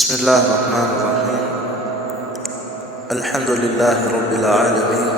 بسم الله الرحمن الرحيم. الحمد لله رب العالمين،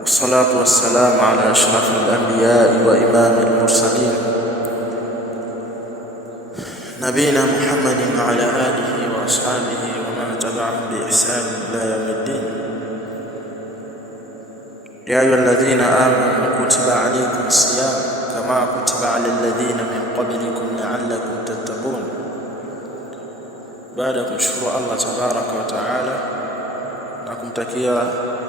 والصلاة والسلام على أشرف الأنبياء وإمام المرسلين نبينا محمد وعلى آله وأصحابه ومن تبعهم بإحسان إلى يوم الدين. يا أيها الذين آمنوا كتب عليكم الصيام كما كتب على الذين من قبلكم لعلكم تتقون. Baada ya kumshukuru Allah tabaraka wa taala na kumtakia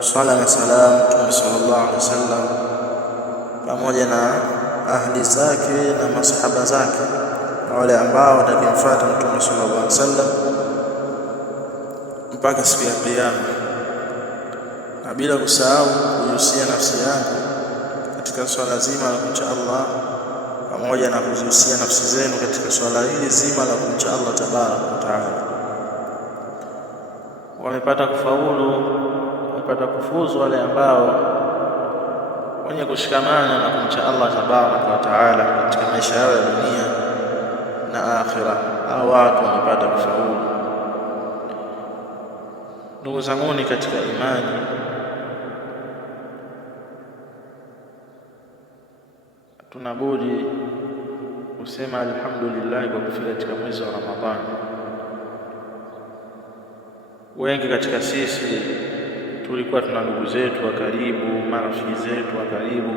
swala na salam Mtume sallallahu alaihi wasallam pamoja na ahli zake na masahaba zake na wale ambao watakimfuata Mtume sallallahu alaihi wasallam mpaka siku ya Kiyama, na bila kusahau kuhusia nafsi yangu katika swala zima la kumcha Allah pamoja na kuzihusia nafsi zenu katika swala hili zima la kumcha Allah tabaraka wa taala. Wamepata kufaulu, wamepata kufuzu wale ambao wenye kushikamana na kumcha Allah tabaraka wa taala katika maisha yao ya dunia na akhira. Hao watu wamepata kufaulu. Ndugu zanguni katika imani, tunabudi kusema alhamdulillah kwa kufika katika mwezi wa Ramadhani. Wengi katika sisi tulikuwa tuna ndugu zetu wa karibu, marafiki zetu wa karibu,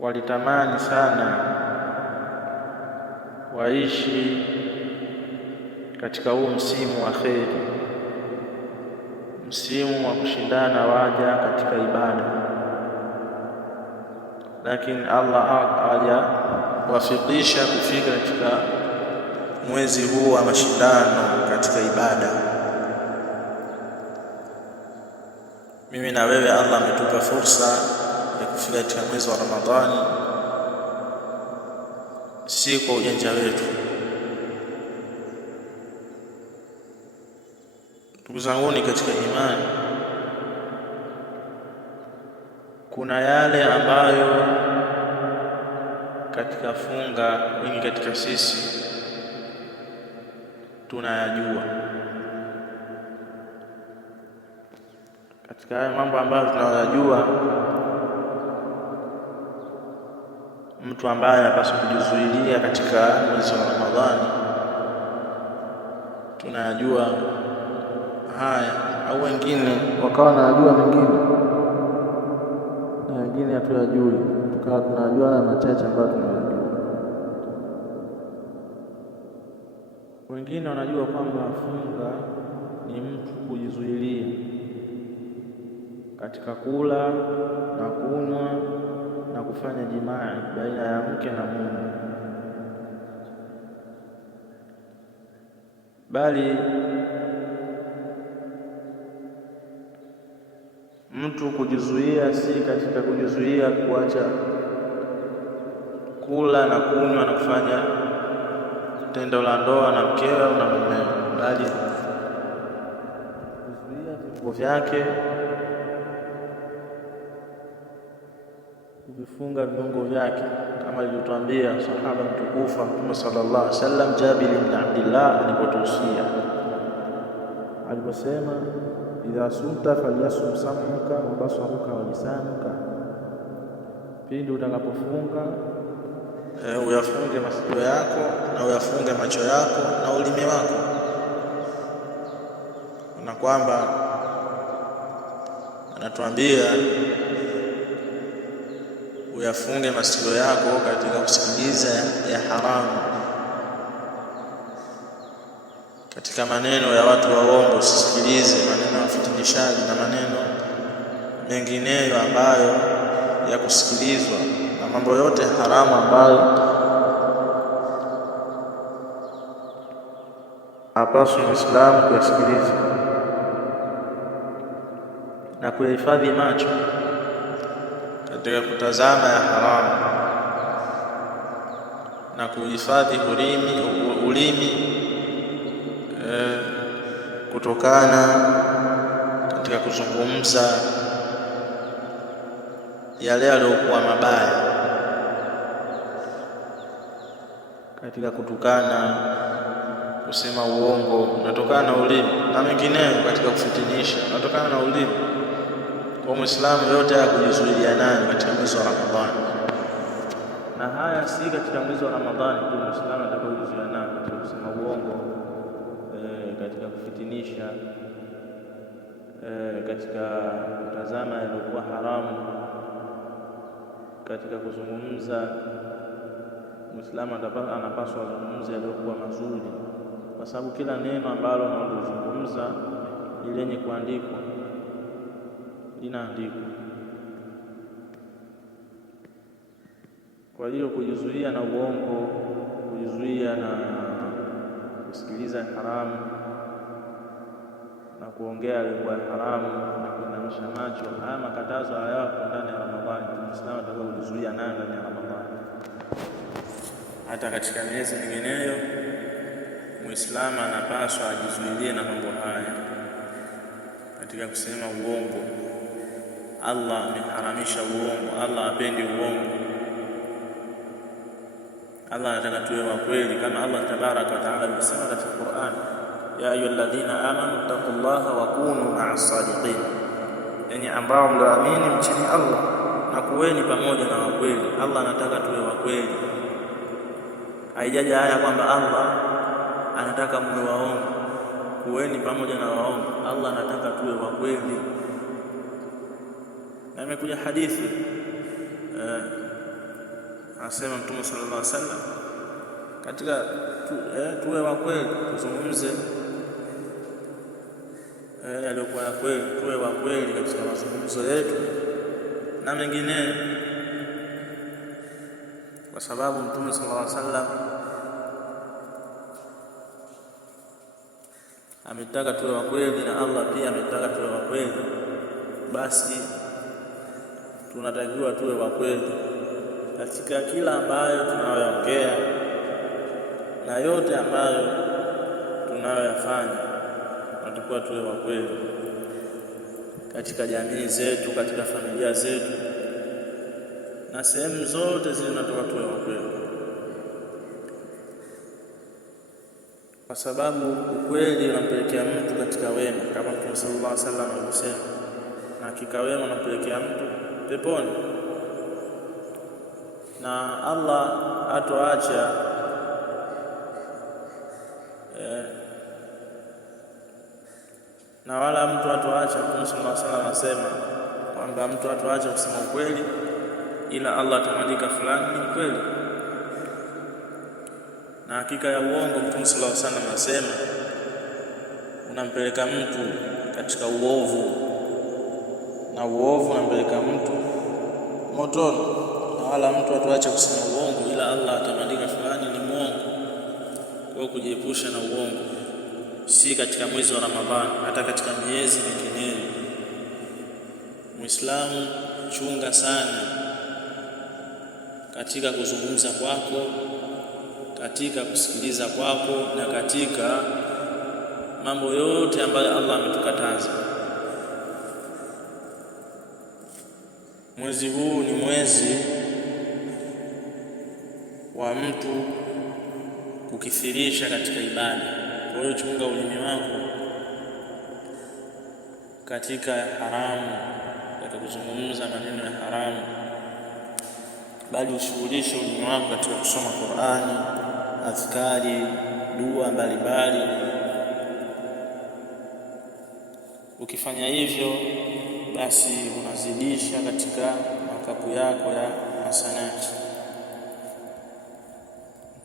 walitamani sana waishi katika huu msimu wa kheri, msimu wa kushindana waja katika ibada, lakini Allah hajawafikisha kufika katika mwezi huu wa mashindano katika ibada. Mimi na wewe Allah ametupa fursa ya kufika katika mwezi wa Ramadhani, si kwa ujanja wetu. Ndugu zanguni katika imani, kuna yale ambayo katika funga wengi katika sisi tunayajua. Katika haya mambo ambayo tunayajua, mtu ambaye anapaswa kujizuilia katika mwezi wa Ramadhani, tunayajua haya, au wengine wakawa wanajua mengine na wengine hatuyajui, tukawa tunajua haya machache ambayo tunayajua. Wengine wanajua kwamba funga ni mtu kujizuilia katika kula na kunywa na kufanya jimaa baina ya mke na mume, bali mtu kujizuia si katika kujizuia kuacha kula na kunywa na kufanya tendo la ndoa na mkeo na mumeo, bali kuzuia viungo vyake, kuvifunga viungo vyake, kama alivyotuambia sahaba mtukufu Mtume sallallahu alaihi wasallam Jabir ibn Abdullah alipotuhusia, aliposema idha sumta falyasum sam'uka wa basaruka wa lisanuka, pindi utakapofunga uyafunge masikio yako na uyafunge macho yako na ulimi wako, na kwamba anatuambia uyafunge masikio yako katika kusikiliza ya haramu, katika maneno ya watu waongo usisikilize, maneno ya fitinishaji na maneno mengineyo ambayo ya kusikilizwa, na mambo yote haramu ambayo hapaswi Muislamu kuyasikiliza, na kuyahifadhi macho katika kutazama ya haramu, na kuhifadhi ulimi kutokana katika kuzungumza yale yaliyokuwa mabaya katika kutukana, kusema uongo unatokana na ulimi, na mengineyo katika kufitinisha unatokana na ulimi. Kwa Muislamu yote haya kujizuilia nayo katika mwezi wa Ramadhani, na haya si katika mwezi wa Ramadhani tu Muislamu atakayojizuia nayo, katika kusema uongo, katika kufitinisha, katika kutazama yaliyokuwa haramu, katika kuzungumza. Muislamu anapaswa azungumze yaliyokuwa mazuri, kwa sababu kila neno ambalo unalozungumza ni lenye kuandikwa, linaandikwa. Kwa hiyo kujizuia na uongo, kujizuia na kusikiliza haramu na kuongea yaliyokuwa haramu na kuinamisha macho, haya makatazo hayapo ndani ya Ramadhani. Muislamu atakiwa kujizuia nayo ndani ya Ramadhani. Hata katika miezi mingineyo Muislamu anapaswa ajizuilie na mambo haya. Katika kusema uongo, Allah ameharamisha uongo, Allah hapendi uongo. Allah anataka tuwe wa kweli, kama Allah tabaraka wa taala alisema katika Qur'an, ya ayyuhalladhina amanu taqullaha wa kunu ma'as sadiqin, yani ambao mlioamini mchini Allah na kuweni pamoja na wakweli. Allah anataka tuwe wa kweli. Haijaja haya kwamba Allah anataka mwe waongo, kuweni pamoja na waongo. Allah anataka tuwe wa kweli. Na imekuja hadithi anasema Mtume sallallahu alaihi wasallam, katika tuwe wa kweli, tuzungumze yaliyokuwa ya kweli, tuwe wa kweli katika mazungumzo yetu na mengineyo, kwa sababu Mtume sallallahu alaihi wasallam ametaka tuwe wa kweli na Allah pia ametaka tuwe wa kweli. Basi tunatakiwa tuwe wa kweli katika kila ambayo tunayoongea na yote ambayo tunayoyafanya. Tunatakiwa tuwe wa kweli katika jamii zetu, katika familia zetu, na sehemu zote zile tunatakiwa tuwe wa kweli, kwa sababu ukweli unampelekea mtu katika wema, kama Mtume sallallahu alaihi wasallam alisema, na hakika wema unampelekea mtu peponi. Na Allah hatoacha na wala mtu hatoacha. Mtume sallallahu alaihi wasallam anasema kwamba mtu hatoacha kusema ukweli ila Allah atamwandika fulani ni kweli. Na hakika ya uongo, Mtume sallallahu alaihi wasallam anasema, unampeleka mtu katika uovu, na uovu unampeleka mtu motoni. Na wala mtu hatoacha kusema uongo ila Allah atamwandika fulani ni muongo. Kwa kujiepusha na uongo, si katika mwezi wa Ramadhani, hata katika miezi mingineyo. Muislamu, chunga sana katika kuzungumza kwako, katika kusikiliza kwako, na katika mambo yote ambayo Allah ametukataza. Mwezi huu ni mwezi wa mtu kukithirisha katika ibada. Kwa hiyo chunga ulimi wako katika haramu, katika kuzungumza maneno ya haramu, bali ushughulishe ulimi wako katika kusoma Qur'ani, adhkari, dua mbalimbali. Ukifanya hivyo, basi unazidisha katika makapu yako ya hasanati.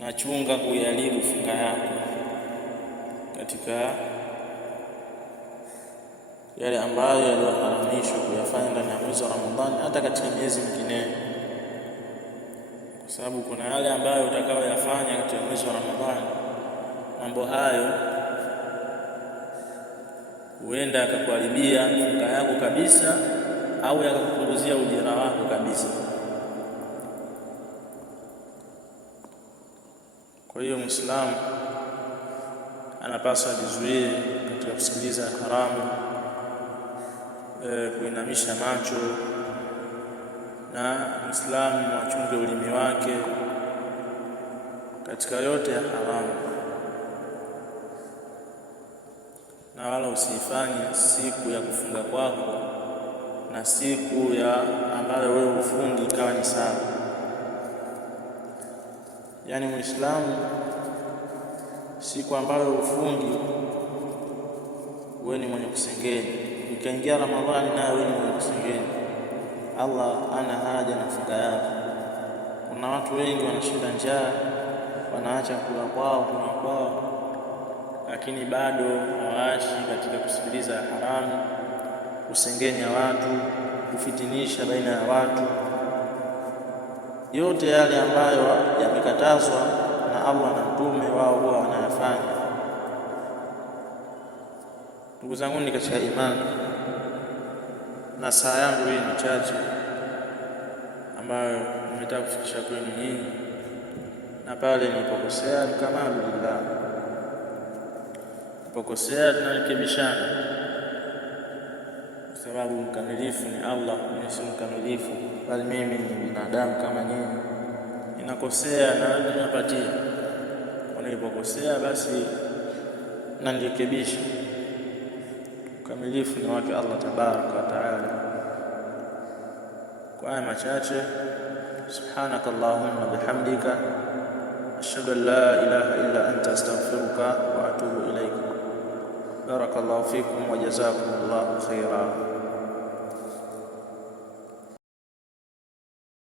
Na chunga kuiharibu funga yako katika yale ambayo yaliyoharamishwa kuyafanya ndani ya mwezi wa Ramadhani, hata katika miezi mingineyo, kwa sababu kuna yale ambayo utakayoyafanya katika mwezi wa Ramadhani, mambo hayo huenda yakakuharibia funga yako kabisa, au yakakupunguzia ujira wako kabisa. Kwa hiyo Muislamu anapaswa ajizuie katika kusikiliza haramu, kuinamisha macho, na Muislamu achunge ulimi wake katika yote ya haramu, na wala usifanye siku ya kufunga kwako na siku ya ambayo wewe ufungi ikawa ni sawa. Yaani Muislamu, siku ambayo ufungi wewe ni mwenye kusengenya, ikaingia Ramadhani naye wewe ni mwenye kusengenya, Allah ana haja na funga yako. Kuna watu wengi wanashinda njaa, wanaacha kula kwao, kunywa kwao, lakini bado hawaachi katika kusikiliza haramu, kusengenya watu, kufitinisha baina ya watu, yote yale ambayo yamekatazwa na Allah na mtume wao huwa wanayafanya. Ndugu zangu ni katika imani, na saa yangu hii ni chache ambayo nimetaka kufikisha kwenu nyinyi, na pale nilipokosea alhamdulillah, nilipokosea tunarekebishana, kwa sababu mkamilifu ni Allah, mimi si mkamilifu, bali mimi ni binadamu kama nyinyi, ninakosea na ninapatia. Nilipokosea basi na nirekebisha. Ukamilifu ni wake Allah tabaraka wa taala. Kwa haya machache, subhanakallahumma bihamdika ashhadu an la ilaha illa anta astaghfiruka wa atubu ilaik. Barakallahu fikum wa jazakumullahu khairan.